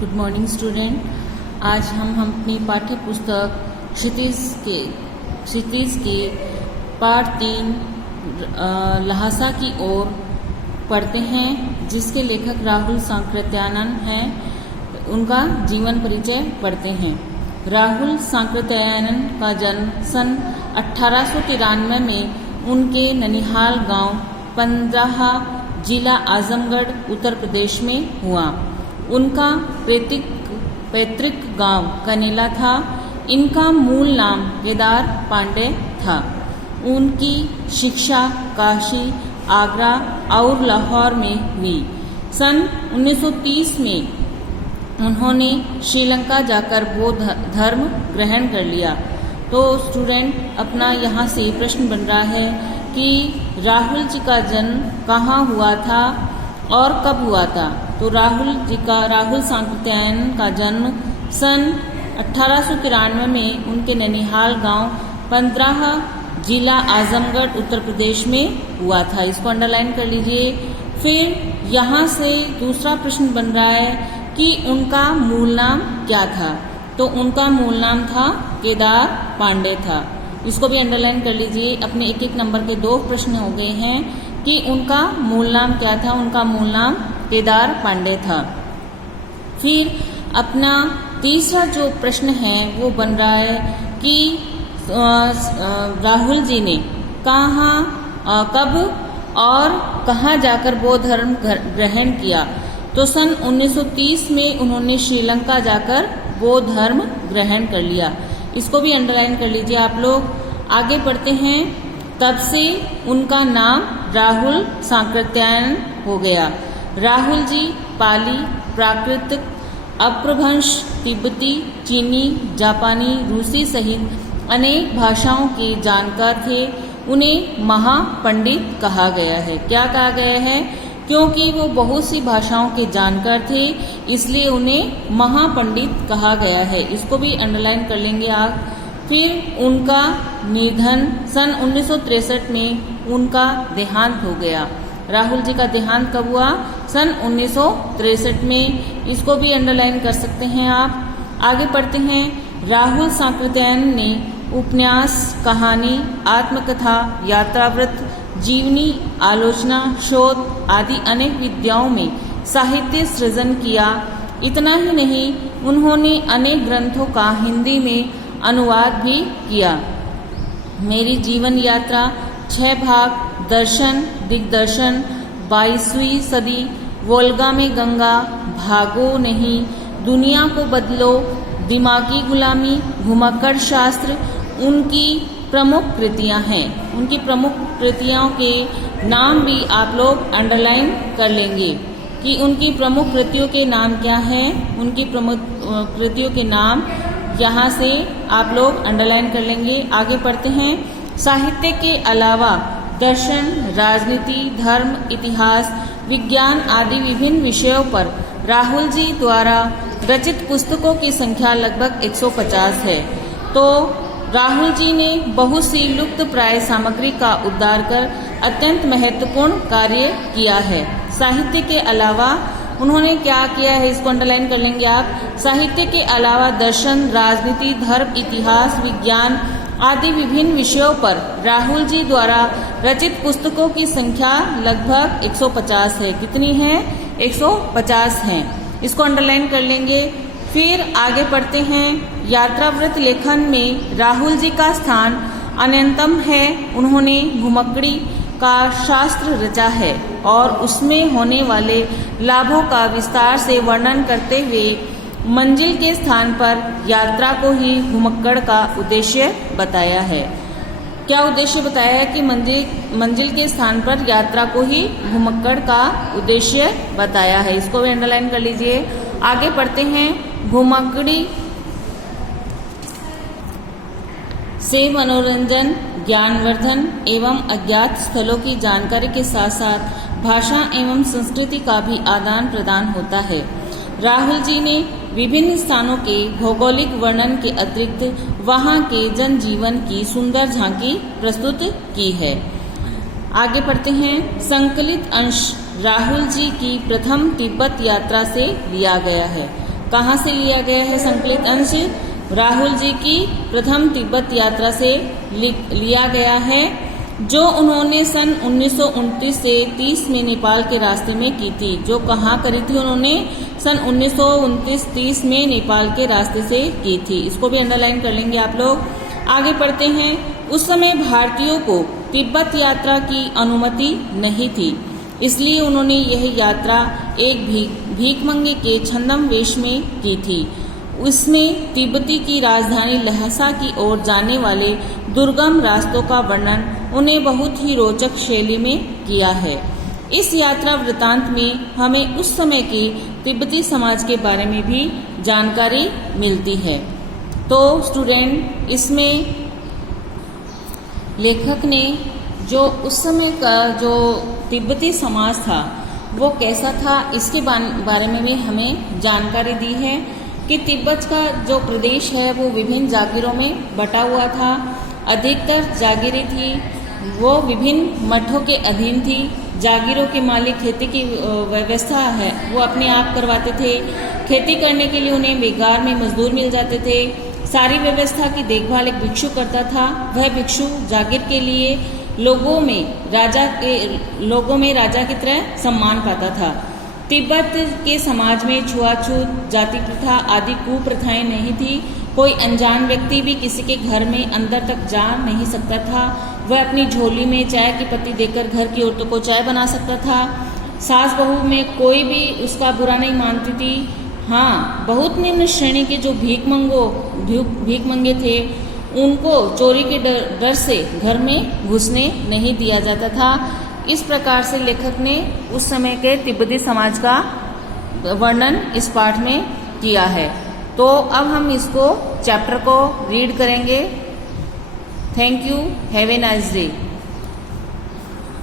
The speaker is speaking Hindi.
Good morning student. आज हम अपनी पाठ्य पुस्तक क्षितिज के पाठ 3 ल्हासा की ओर पढ़ते हैं, जिसके लेखक राहुल सांकृत्यायन हैं। उनका जीवन परिचय पढ़ते हैं। राहुल सांकृत्यायन का जन्म सन 1893 में उनके ननिहाल गांव पंद्राहा, जिला आजमगढ़, उत्तर प्रदेश में हुआ। उनका पैतृक गांव कनेला था। इनका मूल नाम केदार पांडे था। उनकी शिक्षा काशी, आगरा और लाहौर में हुई। सन 1930 में उन्होंने श्रीलंका जाकर बौद्ध धर्म ग्रहण कर लिया। तो स्टूडेंट अपना यहाँ से प्रश्न बन रहा है कि राहुल जी का जन्म कहाँ हुआ था और कब हुआ था। तो राहुल सांकृत्यायन का जन्म सन 1893 में उनके ननिहाल गांव पंद्राहा, जिला आजमगढ़, उत्तर प्रदेश में हुआ था। इसको अंडरलाइन कर लीजिए। फिर यहाँ से दूसरा प्रश्न बन रहा है कि उनका मूल नाम क्या था। तो उनका मूल नाम था केदार पांडे था। इसको भी अंडरलाइन कर लीजिए। अपने एक एक नंबर के 2 प्रश्न हो गए हैं कि उनका मूल नाम क्या था। उनका मूल नाम केदार पांडे था। फिर अपना तीसरा जो प्रश्न है वो बन रहा है कि राहुल जी ने कहाँ, कब और कहाँ जाकर बौद्ध धर्म ग्रहण किया। तो सन 1930 में उन्होंने श्रीलंका जाकर बौद्ध धर्म ग्रहण कर लिया। इसको भी अंडरलाइन कर लीजिए आप लोग। आगे बढ़ते हैं। तब से उनका नाम राहुल सांकृत्यायन हो गया। राहुल जी पाली, प्राकृत, अपभ्रंश, तिब्बती, चीनी, जापानी, रूसी सहित अनेक भाषाओं के जानकार थे। उन्हें महापंडित कहा गया है। क्या कहा गया है? क्योंकि वो बहुत सी भाषाओं के जानकार थे, इसलिए उन्हें महापंडित कहा गया है। इसको भी अंडरलाइन कर लेंगे आप। फिर उनका निधन सन 1963 में उनका देहांत हो गया। राहुल जी का देहांत कब हुआ? सन 1963 में। इसको भी अंडरलाइन कर सकते हैं आप। आगे पढ़ते हैं। राहुल सांकृत्यायन ने उपन्यास, कहानी, आत्मकथा, यात्रावृत्त, जीवनी, आलोचना, शोध आदि अनेक विद्याओं में साहित्य सृजन किया। इतना ही नहीं, उन्होंने अनेक ग्रंथों का हिंदी में अनुवाद भी किया। मेरी जीवन यात्रा, 6 भाग, दर्शन, दिग्दर्शन, 22वीं सदी, वोल्गा में गंगा, भागो नहीं, दुनिया को बदलो, दिमागी गुलामी, घुमक्कड़ शास्त्र उनकी प्रमुख कृतियां हैं। उनकी प्रमुख कृतियों के नाम भी आप लोग अंडरलाइन कर लेंगे कि उनकी प्रमुख कृतियों के नाम क्या हैं। उनकी प्रमुख कृतियों के नाम यहाँ से आप लोग अंडरलाइन कर लेंगे। आगे पढ़ते हैं। साहित्य के अलावा दर्शन, राजनीति, धर्म, इतिहास, विज्ञान आदि विभिन्न विषयों पर राहुल जी द्वारा रचित पुस्तकों की संख्या लगभग 150 है। तो राहुल जी ने बहुत सी लुप्त प्राय सामग्री का उद्धार कर अत्यंत महत्वपूर्ण कार्य किया है। साहित्य के अलावा उन्होंने क्या किया है, इसको अंडरलाइन कर लेंगे आप। साहित्य के अलावा दर्शन, राजनीति, धर्म, इतिहास, विज्ञान आदि विभिन्न विषयों पर राहुल जी द्वारा रचित पुस्तकों की संख्या लगभग 150 है। कितनी है? 150 हैं। इसको अंडरलाइन कर लेंगे। फिर आगे पढ़ते हैं। यात्रावृत्त लेखन में राहुल जी का स्थान अनन्यतम है। उन्होंने घुमक्कड़ी का शास्त्र रचा है और उसमें होने वाले लाभों का विस्तार से वर्णन करते हुए मंजिल के स्थान पर यात्रा को ही घुमक्कड़ का उद्देश्य बताया है। क्या उद्देश्य बताया है? कि मंजिल के स्थान पर यात्रा को ही घुमक्कड़ का उद्देश्य बताया है। इसको भी अंडरलाइन कर लीजिए। आगे पढ़ते हैं। घुमक्कड़ी से मनोरंजन, ज्ञानवर्धन एवं अज्ञात स्थलों की जानकारी के साथ साथ भाषा एवं संस्कृति का भी आदान प्रदान होता है। राहुल जी ने विभिन्न स्थानों के भौगोलिक वर्णन के अतिरिक्त वहां के जनजीवन की सुंदर झांकी प्रस्तुत की है। आगे पढ़ते हैं। संकलित अंश राहुल जी की प्रथम तिब्बत यात्रा से लिया गया है। कहाँ से लिया गया है संकलित अंश? राहुल जी की प्रथम तिब्बत यात्रा से लिया गया है, जो उन्होंने सन 1929 से 30 में नेपाल के रास्ते में की थी। जो कहाँ करी थी उन्होंने? सन 1929-30 में नेपाल के रास्ते से की थी। इसको भी अंडरलाइन कर लेंगे आप लोग। आगे पढ़ते हैं। उस समय भारतीयों को तिब्बत यात्रा की अनुमति नहीं थी, इसलिए उन्होंने यह यात्रा एक भीखमंगे के छद्म वेश में की थी। उसमें तिब्बती की राजधानी लहसा की ओर जाने वाले दुर्गम रास्तों का वर्णन उन्हें बहुत ही रोचक शैली में किया है। इस यात्रा वृतांत में हमें उस समय के तिब्बती समाज के बारे में भी जानकारी मिलती है। तो स्टूडेंट, इसमें लेखक ने जो उस समय का जो तिब्बती समाज था वो कैसा था, इसके बारे में भी हमें जानकारी दी है कि तिब्बत का जो प्रदेश है वो विभिन्न जागीरों में बटा हुआ था। अधिकतर जागीरें थी वो विभिन्न मठों के अधीन थी। जागीरों के मालिक खेती की व्यवस्था है वो अपने आप करवाते थे। खेती करने के लिए उन्हें बेगार में मजदूर मिल जाते थे। सारी व्यवस्था की देखभाल एक भिक्षु करता था। वह भिक्षु जागीर के लिए लोगों में राजा की तरह सम्मान पाता था। तिब्बत के समाज में छुआछूत, जाति प्रथा आदि कुप्रथाएं नहीं थी। कोई अनजान व्यक्ति भी किसी के घर में अंदर तक जा नहीं सकता था। वह अपनी झोली में चाय की पत्ती देकर घर की औरतों को चाय बना सकता था। सास बहू में कोई भी उसका बुरा नहीं मानती थी। हाँ, बहुत निम्न श्रेणी के जो भीख मंगे थे उनको चोरी के डर से घर में घुसने नहीं दिया जाता था। इस प्रकार से लेखक ने उस समय के तिब्बती समाज का वर्णन इस पाठ में किया है। तो अब हम इसको चैप्टर को रीड करेंगे। Thank you. Have a nice day.